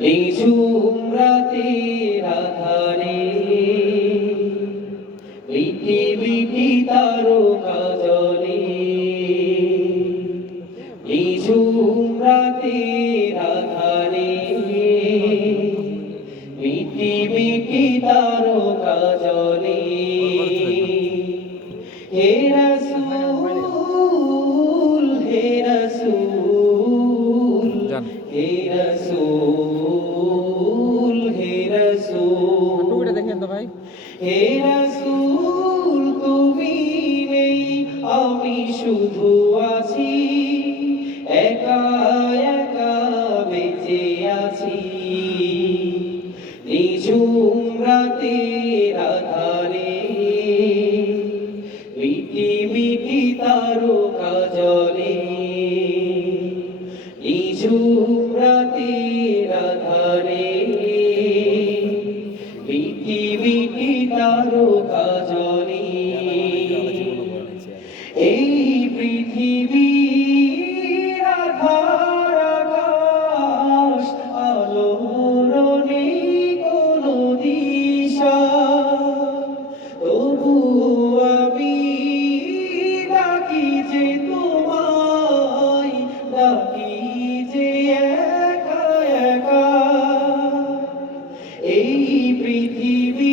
নিঝুম রাতের আধারে পৃথিবীটি তারকা জলে, নিঝুম রাতের আধারে পৃথিবীটি তারকা জলে। হে রাসূল, হে রাসূল, হে রাসূল, হে রাসূল, হে রাসূল, তুমি নেই আমি শুধু আছি, একা একা বেঁচে আছি। নিঝুম রাতের আধারে পৃথিবীটি তারকা জলে, নিঝুম রাতের আধারে পৃথিবীটি তারকা জলে। এই পৃথিবীর আধার আকাশ আলোর নেই কোনো দিশা, তবু আমি ডাকি যে তোমায়, ডাকি যে একা একা। এই পৃথিবী